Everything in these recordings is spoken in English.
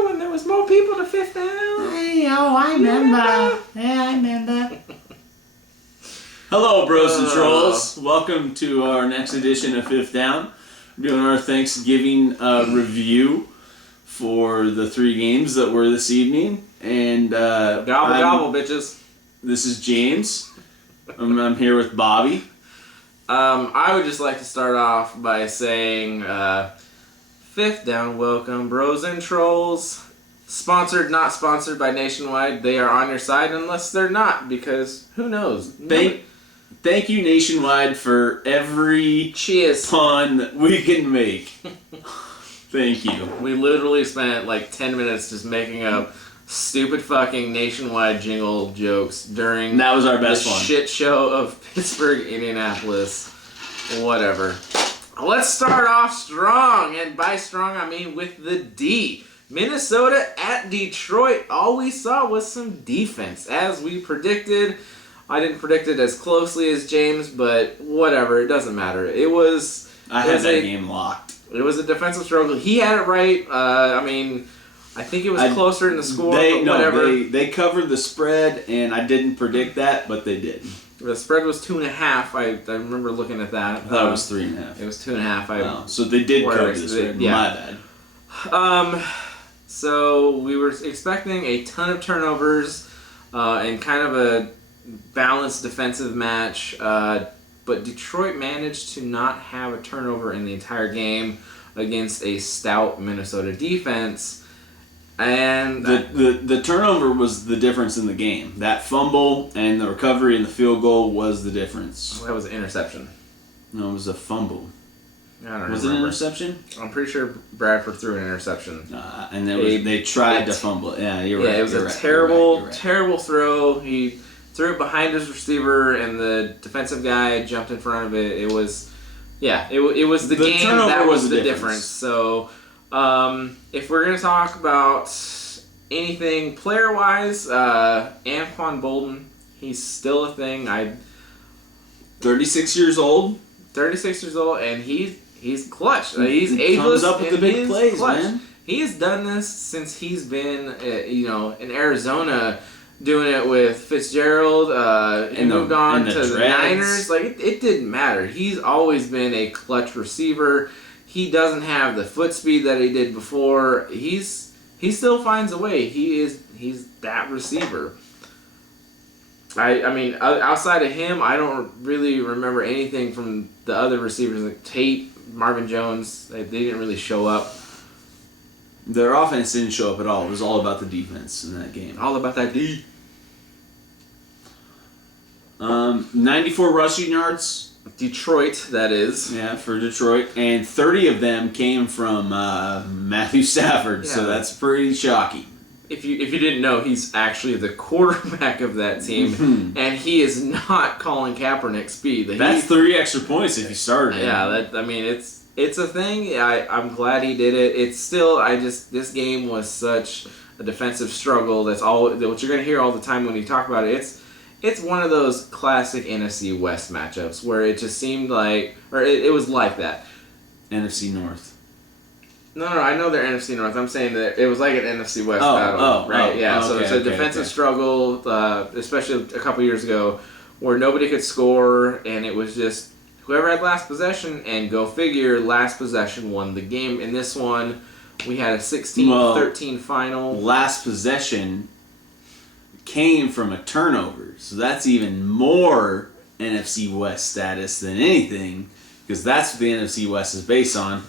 remember when there was more people to fifth down? Hey, I remember. Yeah, I remember. Hello, bros and trolls. Welcome to our next edition of Fifth Down. We're doing our Thanksgiving review for the 3 games that were this evening. And Gobble, bitches. This is James. I'm here with Bobby. I would just like to start off by saying, Fifth Down, welcome, bros and trolls. Sponsored, not sponsored by Nationwide. They are on your side unless they're not, because who knows? Thank you, Nationwide, for every pun that we can make. Thank you. We literally spent like 10 minutes just making up stupid fucking Nationwide jingle jokes during that was our best the one. Shit show of Pittsburgh, Indianapolis. Whatever. Let's start off strong, and by strong I mean with the D. Minnesota at Detroit. All we saw was some defense, as we predicted. I didn't predict it as closely as James, but whatever, it doesn't matter. I had that game locked. It was a defensive struggle. He had it right. I think it was closer in the score, but whatever. They covered the spread, and I didn't predict that, but they did. The spread was 2.5. I remember looking at that. I thought it was 3.5. It was 2.5. So they did cover the spread. Yeah. My bad. So we were expecting a ton of turnovers and kind of a balanced defensive match, but Detroit managed to not have a turnover in the entire game against a stout Minnesota defense. And the turnover was the difference in the game. That fumble and the recovery and the field goal was the difference. That was an interception. No, it was a fumble. I don't was remember. it an interception? I'm pretty sure Bradford threw an interception. And they tried to fumble. Yeah, you're right. Yeah, it was a terrible throw. He threw it behind his receiver, and the defensive guy jumped in front of it. It was the game that was the difference. So, if we're going to talk about anything player-wise, Anquan Bolden, he's still a thing. 36 years old. 36 years old, and he's clutch. He's ageless. Comes up with the big plays, clutch. man. He has done this since he's been, in Arizona, doing it with Fitzgerald. He moved on to the Niners. Like it didn't matter. He's always been a clutch receiver. He doesn't have the foot speed that he did before. He still finds a way. He's that receiver. I mean, outside of him, I don't really remember anything from the other receivers like Tate, Marvin Jones. They didn't really show up. Their offense didn't show up at all. It was all about the defense in that game. All about that D. 94 rushing yards. Detroit, that is. Yeah, for Detroit. And 30 of them came from Matthew Stafford, so that's pretty shocking. If you didn't know, he's actually the quarterback of that team, and he is not Colin Kaepernick speed. That's 3 extra points if you started him. Yeah, it's a thing. I'm glad he did it. It's still, this game was such a defensive struggle. That's all what you're going to hear all the time when you talk about it. It's one of those classic NFC West matchups where it just seemed like, or it was like that. NFC North. No, I know they're NFC North. I'm saying that it was like an NFC West battle, right? So it's a defensive struggle, especially a couple years ago, where nobody could score, and it was just whoever had last possession, and go figure, last possession won the game. In this one, we had a 16-13 final. Last possession came from a turnover, so that's even more NFC West status than anything, because that's what the NFC West is based on.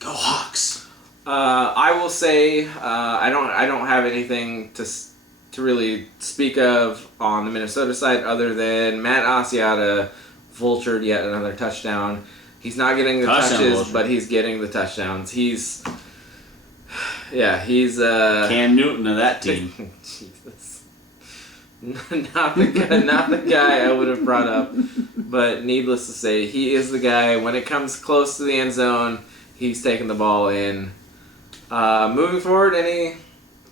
Go Hawks! I will say I don't have anything to really speak of on the Minnesota side other than Matt Asiata vultured yet another touchdown. He's not getting the touches, but he's getting the touchdowns. He's Cam Newton of that team. Jesus. Not the guy I would have brought up, but needless to say, he is the guy. When it comes close to the end zone, he's taking the ball in. Moving forward, any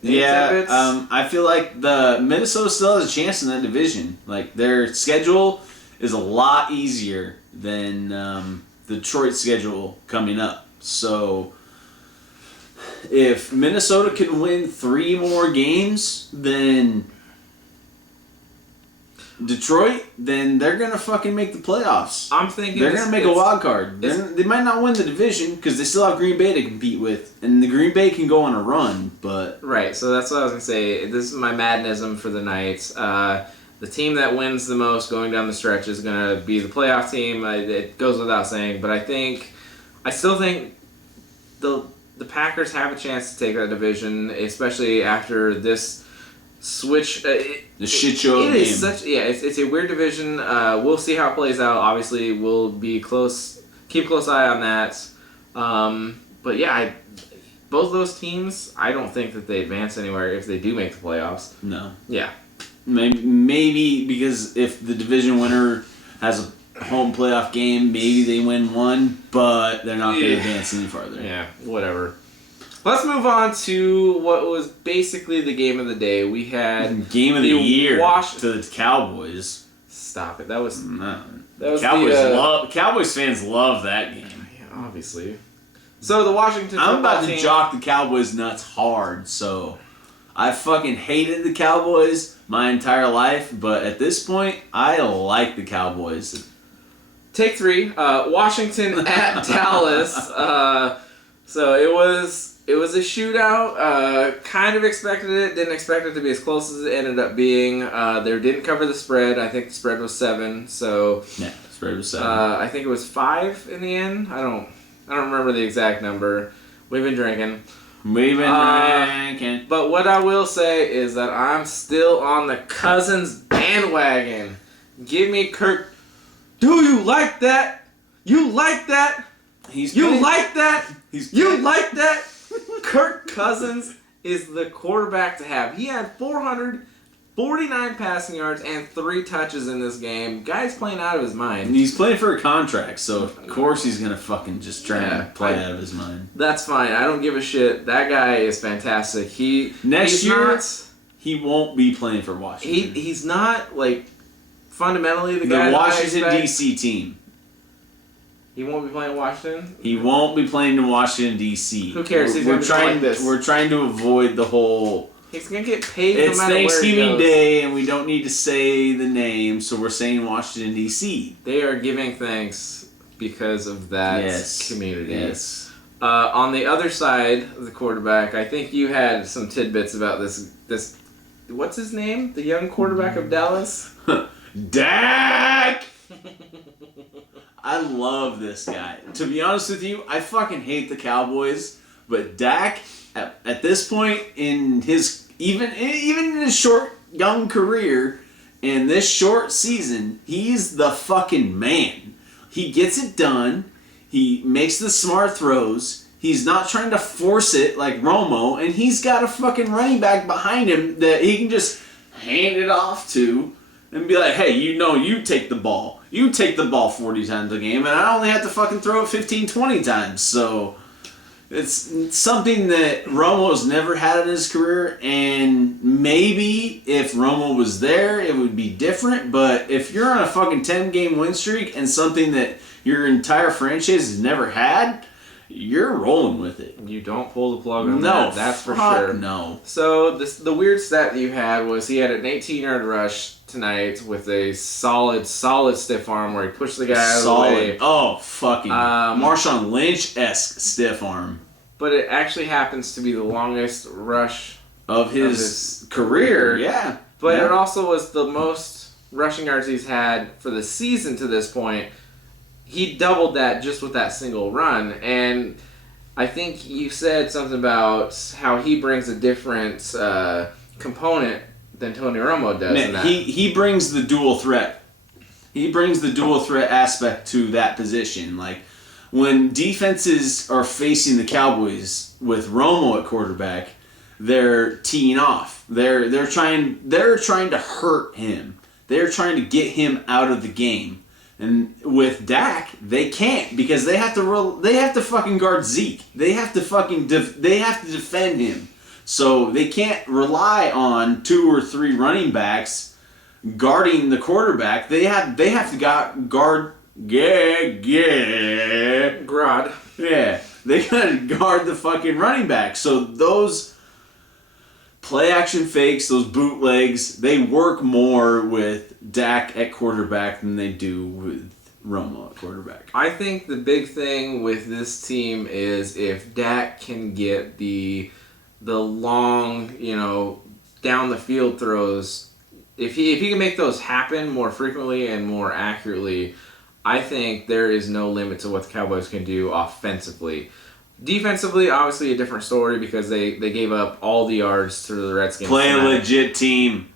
tidbits? I feel like the Minnesota still has a chance in that division. Like their schedule is a lot easier than the Detroit schedule coming up. So if Minnesota can win 3 more games than Detroit, then they're gonna fucking make the playoffs. I'm thinking they're gonna make a wild card. They might not win the division because they still have Green Bay to compete with, and the Green Bay can go on a run. But right, so that's what I was gonna say. This is my madnism for the night. The team that wins the most going down the stretch is gonna be the playoff team. It goes without saying, but I still think the Packers have a chance to take that division, especially after this switch. The shit show it game. Is such it's a weird division. We'll see how it plays out. Obviously, we'll be keep a close eye on that. But yeah, both those teams, I don't think that they advance anywhere if they do make the playoffs. No. Yeah. Maybe because if the division winner has a home playoff game, maybe they win one, but they're not going to advance any farther. Yeah, whatever. Let's move on to what was basically the game of the day. We had game of the year to the Cowboys. Stop it! That was Cowboys fans love that game. Yeah, obviously. So the Washington. I'm about to jock the Cowboys nuts hard. So I fucking hated the Cowboys my entire life, but at this point, I like the Cowboys. Take 3. Washington at Dallas. So it was a shootout. Kind of expected it. Didn't expect it to be as close as it ended up being. They didn't cover the spread. I think the spread was 7. So yeah, spread was 7. I think it was 5 in the end. I don't remember the exact number. We've been drinking. But what I will say is that I'm still on the Cousins bandwagon. Give me Kirk. Do you like that? You like that? Like that? You like that? Kirk Cousins is the quarterback to have. He had 449 passing yards and 3 touches in this game. Guy's playing out of his mind. And he's playing for a contract, so of course he's going to fucking just try and play out of his mind. That's fine. I don't give a shit. That guy is fantastic. Next year, he won't be playing for Washington. He's not, like, fundamentally the guy. The Washington, D.C. team. He won't be playing Washington? He won't be playing in Washington, D.C. Who cares? We're trying to avoid the whole... He's going to get paid no matter where he goes. It's Thanksgiving Day, and we don't need to say the name, so we're saying Washington, D.C. They are giving thanks because of that community. Yes. On the other side of the quarterback, I think you had some tidbits about this. What's his name? The young quarterback of Dallas? Dak! I love this guy. To be honest with you, I fucking hate the Cowboys, but Dak, at this point in his even in his short young career, in this short season, he's the fucking man. He gets it done. He makes the smart throws. He's not trying to force it like Romo, and he's got a fucking running back behind him that he can just hand it off to and be like, hey, you take the ball. You take the ball 40 times a game, and I only have to fucking throw it 15, 20 times. So it's something that Romo's never had in his career, and maybe if Romo was there, it would be different. But if you're on a fucking 10-game win streak and something that your entire franchise has never had, you're rolling with it. You don't pull the plug on that. That's for sure. No. So the weird stat that you had was he had an 18-yard rush tonight with a solid stiff arm where he pushed the guy out of the way. Oh, fucking Marshawn Lynch-esque stiff arm. But it actually happens to be the longest rush of his career. Yeah. But it also was the most rushing yards he's had for the season to this point. He doubled that just with that single run. And I think you said something about how he brings a different component than Tony Romo does. Man, in that. He brings the dual threat. He brings the dual threat aspect to that position. Like, when defenses are facing the Cowboys with Romo at quarterback, they're teeing off. They're trying to hurt him. They're trying to get him out of the game. And with Dak, they can't because they have to fucking guard Zeke. They have to defend him. So they can't rely on 2 or 3 running backs guarding the quarterback. They have to guard Grod. Yeah. they gotta guard the fucking running back. So those play action fakes, those bootlegs, they work more with Dak at quarterback than they do with Romo at quarterback. I think the big thing with this team is if Dak can get the long, down the field throws, if he can make those happen more frequently and more accurately, I think there is no limit to what the Cowboys can do offensively. Defensively, obviously a different story because they gave up all the yards to the Redskins. Play a legit team.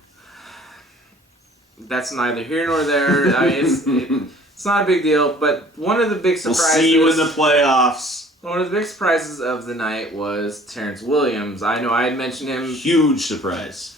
That's neither here nor there. I mean, it's not a big deal, but one of the big surprises... We'll see you in the playoffs. One of the big surprises of the night was Terrence Williams. I know I had mentioned him... Huge surprise.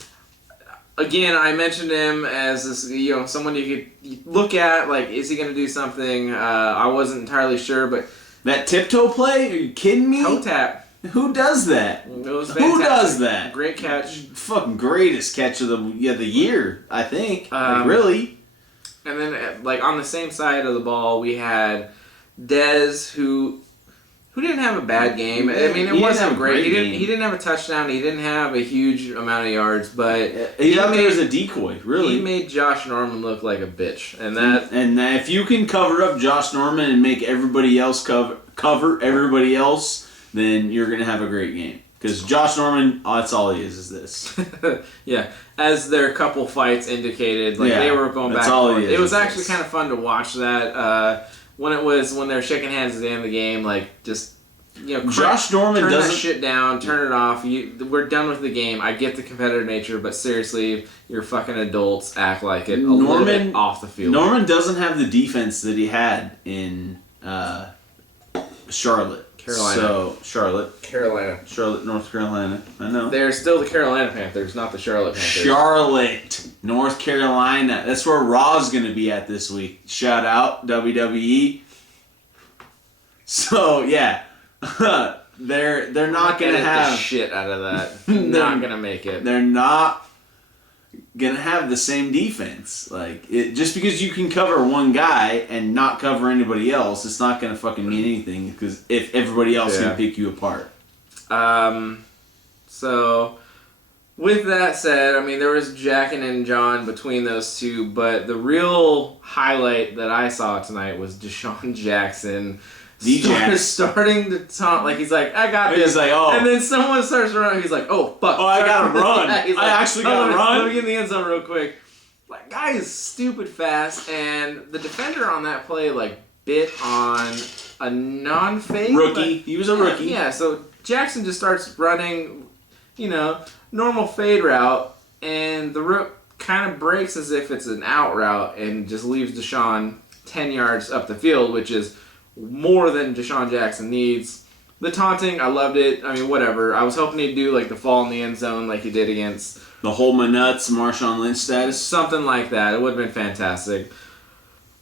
Again, I mentioned him as this, someone you could look at, like, is he going to do something? I wasn't entirely sure, but... That tiptoe play? Are you kidding me? Toe tap. Who does that? It was fantastic. Who does that? Great catch. Fucking greatest catch of the year, I think. Really. And then, on the same side of the ball, we had Dez, who didn't have a bad game. I mean, it wasn't great. He didn't have a touchdown. He didn't have a huge amount of yards, but he was a decoy. Really, he made Josh Norman look like a bitch, and if you can cover up Josh Norman and make everybody else cover everybody else, then you're gonna have a great game. Because Josh Norman, that's all he is this. Yeah, as their couple fights indicated, they were going back and forth. It was actually kind of fun to watch that. When they're shaking hands at the end of the game, Josh Norman turn doesn't that shit down, turn it off. We're done with the game. I get the competitive nature, but seriously, you're fucking adults. Act like it. Little bit off the field. Norman doesn't have the defense that he had in Charlotte. Charlotte, North Carolina. I know. They're still the Carolina Panthers, not the Charlotte Panthers. Charlotte, North Carolina. That's where Raw's going to be at this week. Shout out, WWE. So, yeah. they're not going to have... the shit out of that. They're not going to make it. They're not going to have the same defense. Just because you can cover one guy and not cover anybody else, it's not going to fucking mean anything because if everybody else can pick you apart. So, with that said, I mean, there was Jackin and John between those two, but the real highlight that I saw tonight was Deshaun Jackson starting to taunt, he's like, I got this. He's like, oh. And then someone starts running, he's like, oh, fuck. Oh, I gotta run. I actually gotta run. Let me get in the end zone real quick. Guy is stupid fast, and the defender on that play, bit on a non-fake. Rookie. He was a rookie. Yeah, so Jackson just starts running, normal fade route, and the rook kind of breaks as if it's an out route and just leaves Deshaun 10 yards up the field, which is more than Deshaun Jackson needs. The taunting, I loved it. I mean, whatever. I was hoping he'd do the fall in the end zone like he did against... The hold my nuts, Marshawn Lynch status? Something like that. It would have been fantastic.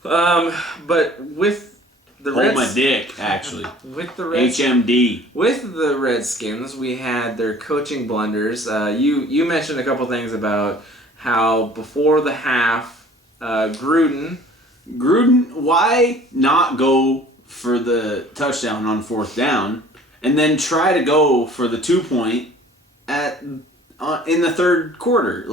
But with the Hold my dick, actually. With the HMD. With the Redskins, we had their coaching blunders. You mentioned a couple things about how before the half, Gruden, why not go for the touchdown on fourth down and then try to go for the 2-point in the third quarter?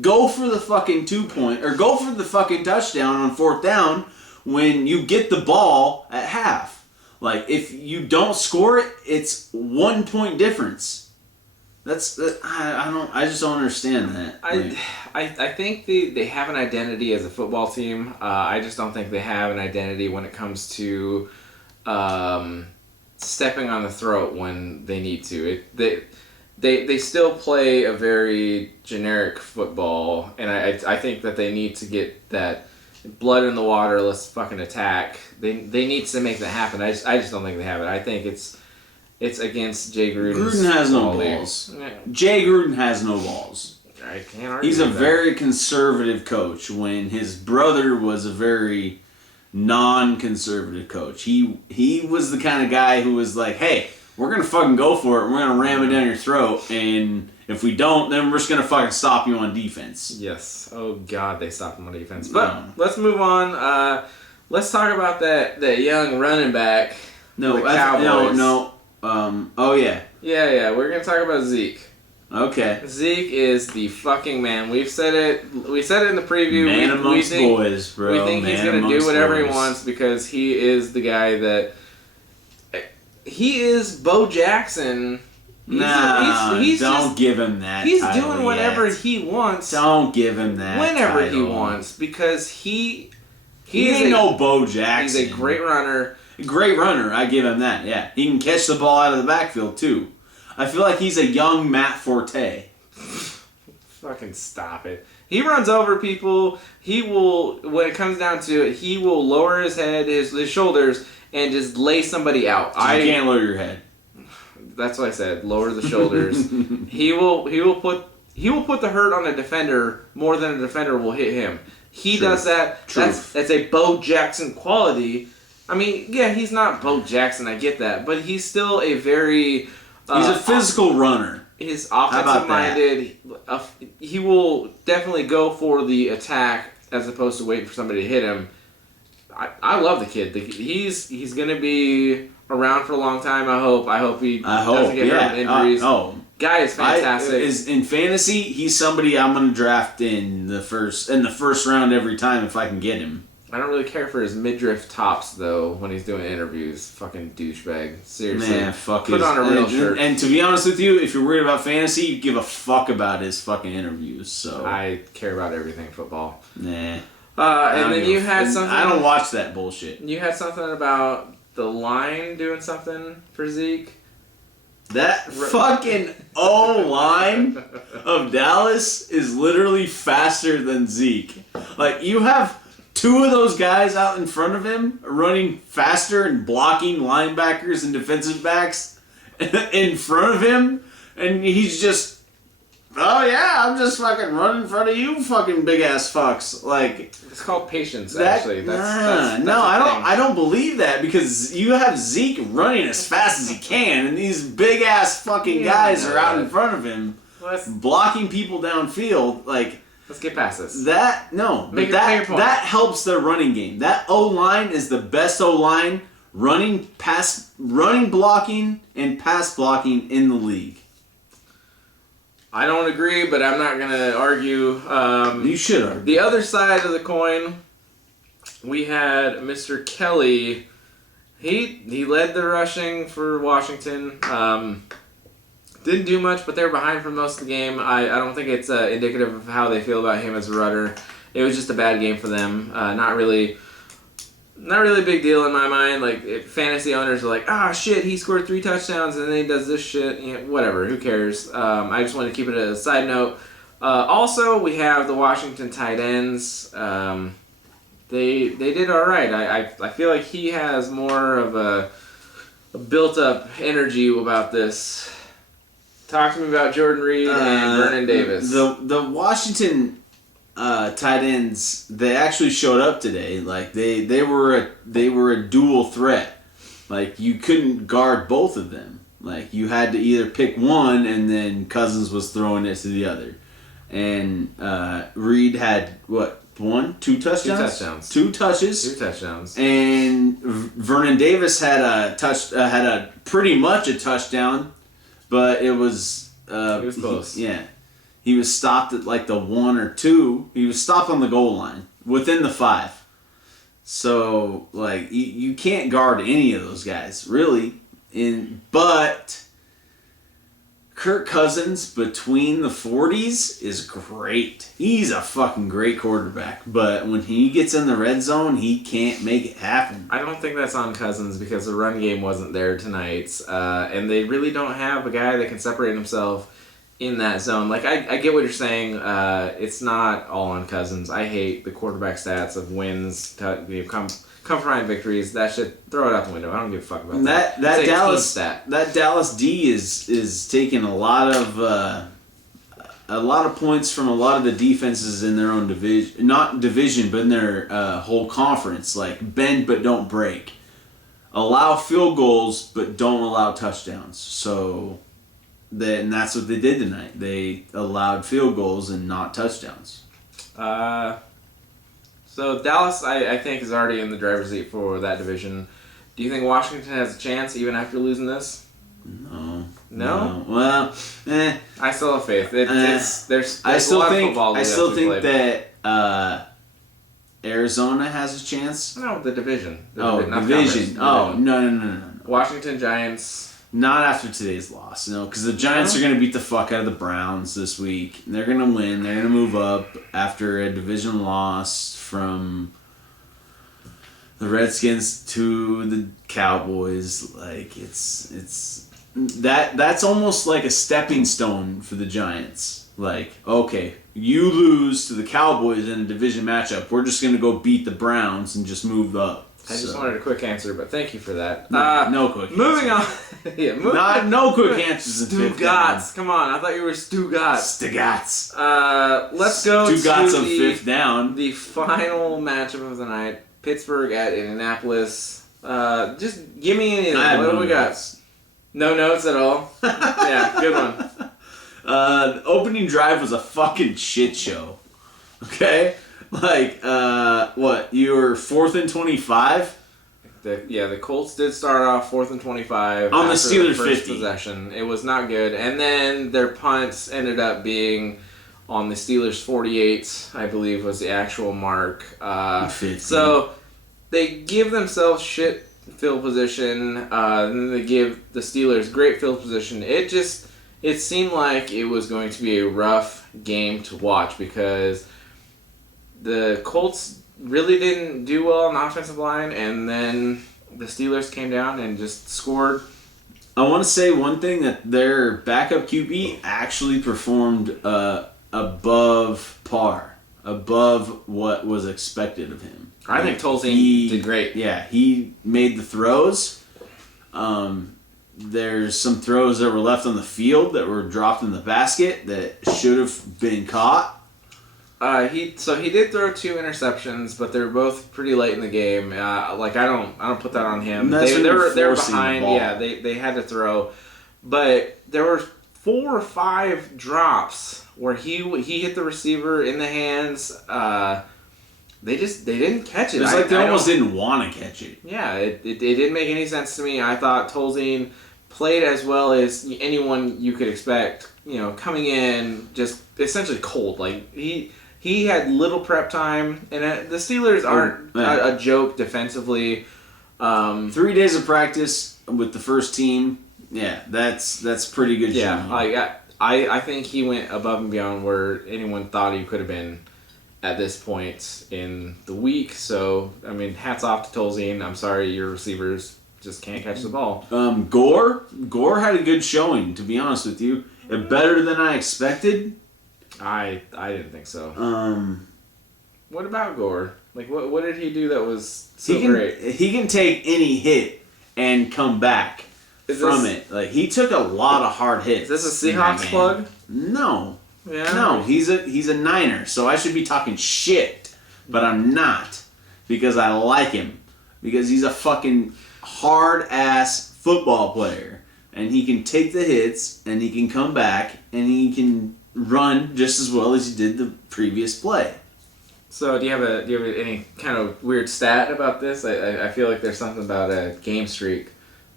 Go for the fucking 2-point or go for the fucking touchdown on fourth down when you get the ball at half. If you don't score it, it's 1 point difference. I just don't understand that. I think they have an identity as a football team. I just don't think they have an identity when it comes to stepping on the throat when they need to. They still play a very generic football, and I think that they need to get that blood in the water. Let's fucking attack. They need to make that happen. I just don't think they have it. I think it's against Jay Gruden. Gruden has no balls. Yeah. Jay Gruden has no balls. I can't argue. He's a very conservative coach when his brother was a very non-conservative coach. He was the kind of guy who was like, hey, we're going to fucking go for it and we're going to ram it down your throat, and if we don't, then we're just going to fucking stop you on defense. Yes. Oh, God, they stopped him on defense. But let's move on. Let's talk about that young running back. No, Oh yeah. Yeah. We're gonna talk about Zeke. Okay. Zeke is the fucking man. We've said it. We said it in the preview. Man amongst boys, bro. We think he's gonna do whatever he wants because he is the guy that. He is Bo Jackson. Don't give him that. He's doing whatever he wants. Don't give him that. Whenever title. he wants, because he ain't no Bo Jackson. He's a great runner. Great runner. I give him that. Yeah, he can catch the ball out of the backfield too. I feel like he's a young Matt Forte. Fucking stop it. He runs over people. He will, when it comes down to it, he will lower his head, his shoulders, and just lay somebody out. You can't lower your head. That's what I said. Lower the shoulders. He will put the hurt on a defender more than a defender will hit him. He does that. That's a Bo Jackson quality. I mean, yeah, he's not Bo Jackson. I get that, but he's still a very. He's a physical runner. He's offensive minded. He will definitely go for the attack as opposed to waiting for somebody to hit him. I love the kid. He's gonna be around for a long time. I hope he doesn't get hurt in injuries. Guy is fantastic. In fantasy, he's somebody I'm gonna draft in the first round every time if I can get him. I don't really care for his midriff tops though when he's doing interviews. Fucking douchebag. Seriously. Man, put on a real shirt. And to be honest with you, if you're worried about fantasy, you give a fuck about his fucking interviews. So I care about everything football. Nah. And then you had something. I don't watch that bullshit. You had something about the line doing something for Zeke. That fucking O-line of Dallas is literally faster than Zeke. Like, you have two of those guys out in front of him running faster and blocking linebackers and defensive backs in front of him, and he's just, oh yeah, I'm just fucking running in front of you fucking big ass fucks. Like, it's called patience, actually. That's I don't believe that, because you have Zeke running as fast as he can, and these big ass fucking guys are out in front of him, blocking people downfield. Like, let's get past this. That helps their running game. That O-line is the best O-line running blocking and pass blocking in the league. I don't agree, but I'm not going to argue. You should argue. The other side of the coin, we had Mr. Kelly. He led the rushing for Washington. Didn't do much, but they were behind for most of the game. I don't think it's indicative of how they feel about him as a runner. It was just a bad game for them. Not really a big deal in my mind. Like, fantasy owners are like, shit, he scored 3 touchdowns and then he does this shit. You know, whatever, who cares? I just wanted to keep it a side note. Also, we have the Washington tight ends. They did all right. I feel like he has more of a built-up energy about this. Talk to me about Jordan Reed and Vernon Davis. The Washington tight ends, they actually showed up today. Like, they were a dual threat. Like, you couldn't guard both of them. Like, you had to either pick one, and then Cousins was throwing it to the other. And Reed had two touchdowns? 2 touches. 2 touchdowns. And Vernon Davis had pretty much a touchdown. But it was... it was close. He was stopped at like the 1 or 2. He was stopped on the goal line. Within the 5. So, like, you can't guard any of those guys, really. But... Kirk Cousins between the 40s is great. He's a fucking great quarterback. But when he gets in the red zone, he can't make it happen. I don't think that's on Cousins because the run game wasn't there tonight. And they really don't have a guy that can separate himself in that zone. Like, I get what you're saying. It's not all on Cousins. I hate the quarterback stats of wins, come from behind victories. That shit, throw it out the window. I don't give a fuck about that. That Dallas D is taking a lot of points from a lot of the defenses in their own division, not division, but in their whole conference. Like, bend but don't break, allow field goals but don't allow touchdowns. So, and that's what they did tonight. They allowed field goals and not touchdowns. So Dallas, I think, is already in the driver's seat for that division. Do you think Washington has a chance even after losing this? No? Well, I still have faith. There's I still a lot think. of football I still think played. that Arizona has a chance. No, the division. Division. Conference. No. Washington Giants. Not after today's loss, because the Giants are going to beat the fuck out of the Browns this week. They're going to win. They're going to move up after a division loss from the Redskins to the Cowboys. Like that's almost like a stepping stone for the Giants. Like, okay, you lose to the Cowboys in a division matchup. We're just going to go beat the Browns and just move up. I just wanted a quick answer, but thank you for that. No quick moving answer. on. No quick answers. Stugotz. Come on, I thought you were Stugotz. Stugotz. Let's go Stugotz to of fifth down. The final matchup of the night. Pittsburgh at Indianapolis. Just give me any of them. What do we got? No notes at all? Yeah, good one. The opening drive was a fucking shit show. Okay? Like, what? You were 4th and 25? The Colts did start off 4th and 25 on the Steelers' first 50 possession. It was not good, and then their punts ended up being on the Steelers' 48, I believe was the actual mark. 50. So they give themselves shit field position, and then they give the Steelers great field position. It seemed like it was going to be a rough game to watch because the Colts really didn't do well on the offensive line, and then the Steelers came down and just scored. I want to say one thing, that their backup QB actually performed above par, above what was expected of him. I think Tolzien did great. Yeah, he made the throws. There's some throws that were left on the field that were dropped in the basket that should have been caught. He did throw 2 interceptions, but they were both pretty late in the game. I don't put that on him. They were behind. Yeah, they had to throw, but there were 4 or 5 drops where he hit the receiver in the hands. They didn't catch it. It was like they almost didn't want to catch it. Yeah, it didn't make any sense to me. I thought Tolzien played as well as anyone you could expect. Coming in just essentially cold. Like he had little prep time, and the Steelers aren't a joke defensively. 3 days of practice with the first team. Yeah, that's pretty good. Yeah, I think he went above and beyond where anyone thought he could have been at this point in the week. So, I mean, hats off to Tolzien. I'm sorry your receivers just can't catch the ball. Gore had a good showing, to be honest with you. Better than I expected. I didn't think so. What about Gore? Like, what did he do that was so great? He can take any hit and come back from it. Like, he took a lot of hard hits. Is this a Seahawks plug? No. Yeah. No, he's a Niner, so I should be talking shit, but I'm not, because I like him, because he's a fucking hard-ass football player, and he can take the hits, and he can come back, and he can run just as well as he did the previous play. So do you have any kind of weird stat about this? I feel like there's something about a game streak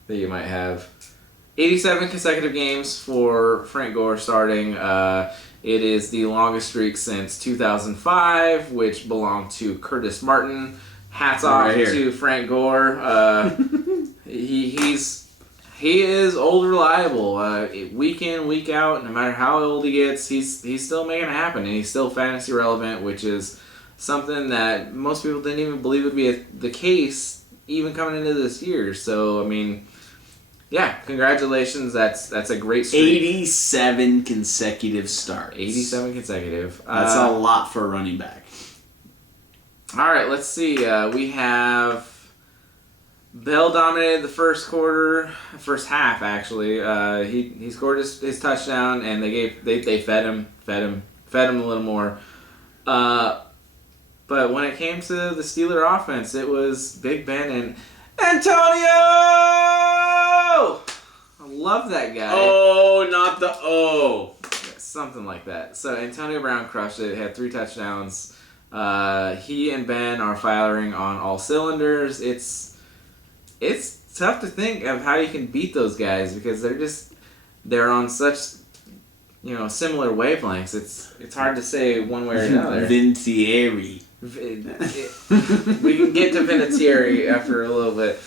that you might have. 87 consecutive games for Frank Gore starting. It is the longest streak since 2005, which belonged to Curtis Martin. Hats off to Frank Gore. He is old reliable. Week in, week out, no matter how old he gets, he's still making it happen, and he's still fantasy relevant, which is something that most people didn't even believe would be the case even coming into this year. So, I mean, yeah, congratulations. That's a great streak. 87 consecutive starts. 87 consecutive. That's a lot for a running back. All right, let's see. We have Bell dominated the first half actually. He scored his touchdown, and they fed him a little more. But when it came to the Steeler offense, it was Big Ben and Antonio! I love that guy. Oh, not the O. Something like that. So Antonio Brown crushed it. Had 3 touchdowns. He and Ben are firing on all cylinders. It's tough to think of how you can beat those guys because they're on such similar wavelengths. It's hard to say one way or another. Vinatieri. We can get to Vinatieri after a little bit.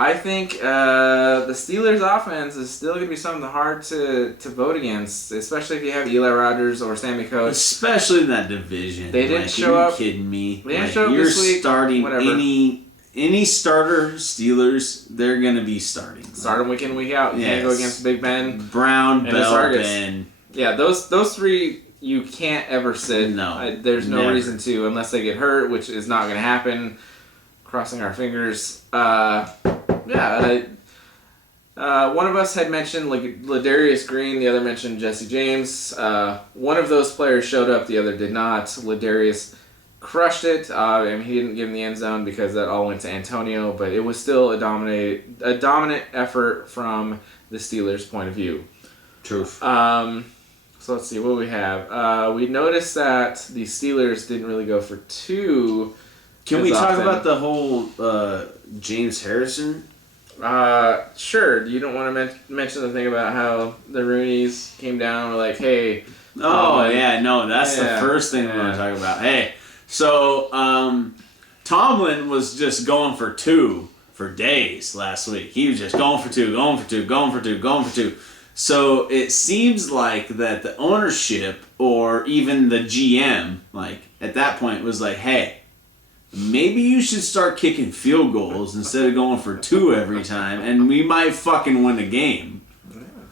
I think the Steelers' offense is still going to be something hard to vote against, especially if you have Eli Rogers or Sammy Coates. Especially in that division. They didn't show up. Are you kidding me? They didn't show up this week. You're starting whatever. any starter Steelers, they're going to be starting. Start them week in, week out. You can't go against Big Ben. Brown, Bell, Ben. Yeah, those three you can't ever sit. No. There's no reason to unless they get hurt, which is not going to happen. Crossing our fingers. One of us had mentioned Ladarius Green, the other mentioned Jesse James. One of those players showed up, the other did not. Ladarius crushed it. He didn't get in the end zone because that all went to Antonio, but it was still a dominant effort from the Steelers' point of view. Truth. So let's see what we have. We noticed that the Steelers didn't really go for two. Can we talk about the whole James Harrison? Sure. You don't want to mention the thing about how the Rooneys came down and were like, hey. That's the first thing we want to talk about. Hey, so Tomlin was just going for two for days last week. He was just going for two. So it seems like that the ownership or even the GM, at that point, was like, hey, maybe you should start kicking field goals instead of going for two every time, and we might fucking win the game.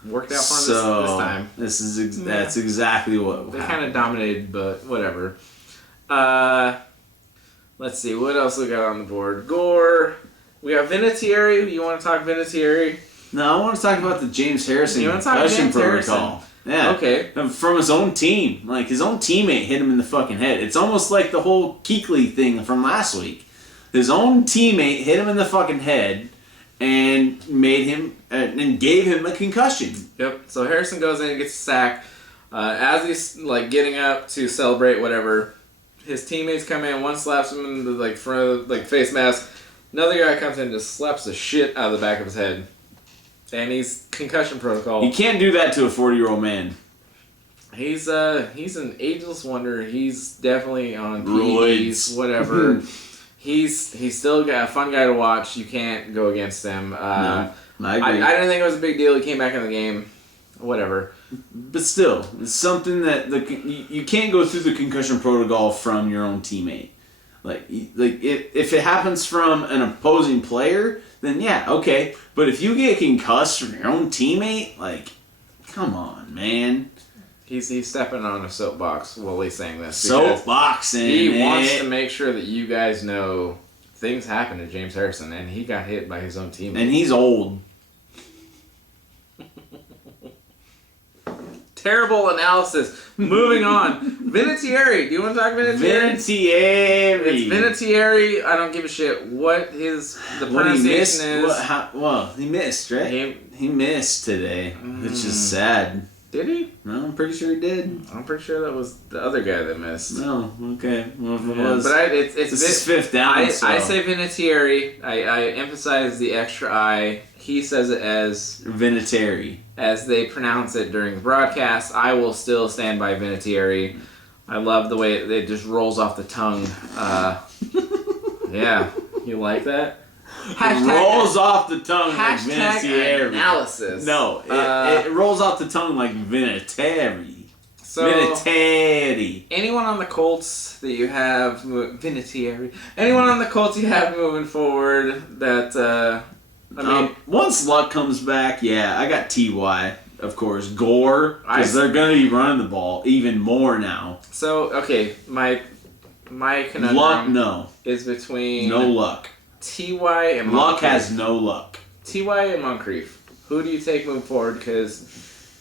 Worked out for them this time. That's exactly what they kind of dominated, but whatever. Let's see, what else we got on the board? Gore. We got Vinatieri. You want to talk Vinatieri? No, I want to talk about the James Harrison concussion protocol. Yeah. Okay. From his own team. His own teammate hit him in the fucking head. It's almost like the whole Kuechly thing from last week. His own teammate hit him in the fucking head and made him and gave him a concussion. Yep. So Harrison goes in and gets a sack. As he's getting up to celebrate whatever, his teammates come in. One slaps him in the front of face mask. Another guy comes in and just slaps the shit out of the back of his head. And he's concussion protocol. You can't do that to a 40-year-old man. He's an ageless wonder. He's definitely on PEDs, whatever. He's still a fun guy to watch. You can't go against him. No, I agree. I didn't think it was a big deal. He came back in the game. Whatever. But still, it's something that you can't go through the concussion protocol from your own teammate. If it happens from an opposing player, then yeah, okay. But if you get concussed from your own teammate, come on, man. He's stepping on a soapbox while he's saying this. Soapboxing. He wants to make sure that you guys know things happen to James Harrison, and he got hit by his own teammate. And he's old. Terrible analysis. Moving on. Vinatieri. Do you want to talk Vinatieri? Vinatieri. It's Vinatieri. I don't give a shit what the pronunciation is. He missed, right? He missed today, which is sad. Did he? No, I'm pretty sure he did. I'm pretty sure that was the other guy that missed. No, okay. Well, if it was... But this is fifth down, I say Vinatieri. I emphasize the extra I. He says it as... Vinatieri. As they pronounce it during the broadcast. I will still stand by Vinatieri. I love the way it just rolls off the tongue. Yeah. You like that? Rolls off the tongue like Vinatieri. Analysis. No, it rolls off the tongue like Vinatieri. So, Vinatieri. Anyone on the Colts that you have... Vinatieri. Anyone on the Colts you have moving forward that... once Luck comes back, I got T.Y., of course. Gore, because they're going to be running the ball even more now. So, okay, my conundrum Luck, is between... No Luck. T.Y. and Moncrief. Luck has no luck. T.Y. and Moncrief. Who do you take moving forward? Because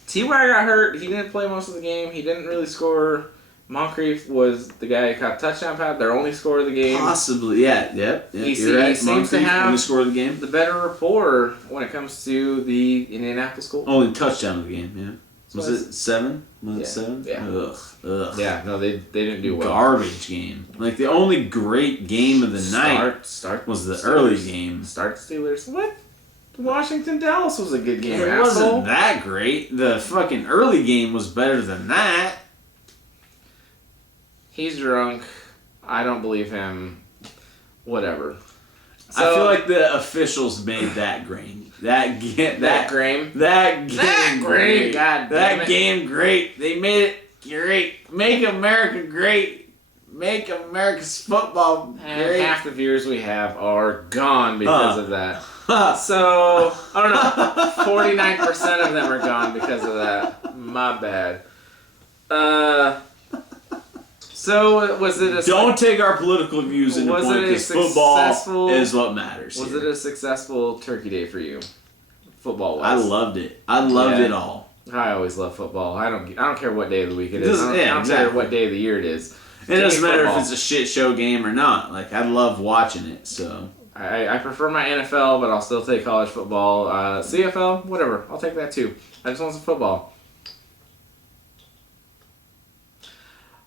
T.Y. got hurt. He didn't play most of the game. He didn't really score. Moncrief was the guy who caught touchdown pass, their only score of the game. Possibly, Yep. You're right. He seems to have only score of the game. The better rapport when it comes to the Indianapolis Colts. Only touchdown of the game, yeah. Was it 7? Was it 7? Yeah. Ugh. Yeah, no, they didn't do well. Garbage game. Like, the only great game of the night was the Steelers. early game. Start Steelers. What? Washington Dallas was a good game, It wasn't that great. The fucking early game was better than that. He's drunk. I don't believe him. Whatever. So, I feel like the officials made that game. That game great. God damn that it. game great. They made it great. Make America great. Make America's football And great. half the viewers we have are gone because of that. So, I don't know. 49% of them are gone because of that. My bad. So, was it a... Don't take our political views into Was point, it a because successful- football is what matters. Was here. it a successful turkey day for you? Football I wise. loved it. I loved it all. I always love football. I don't care what day of the week it is. Doesn't- I yeah, don't care exactly. what day of the year it is. It doesn't matter football. if it's a shit show game or not. Like, I love watching it, so. I prefer my NFL, but I'll still take college football. CFL, whatever. I'll take that too. I just want some football.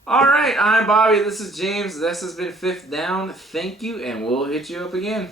All right, I'm Bobby. This is James. This has been Fifth Down. Thank you, and we'll hit you up again.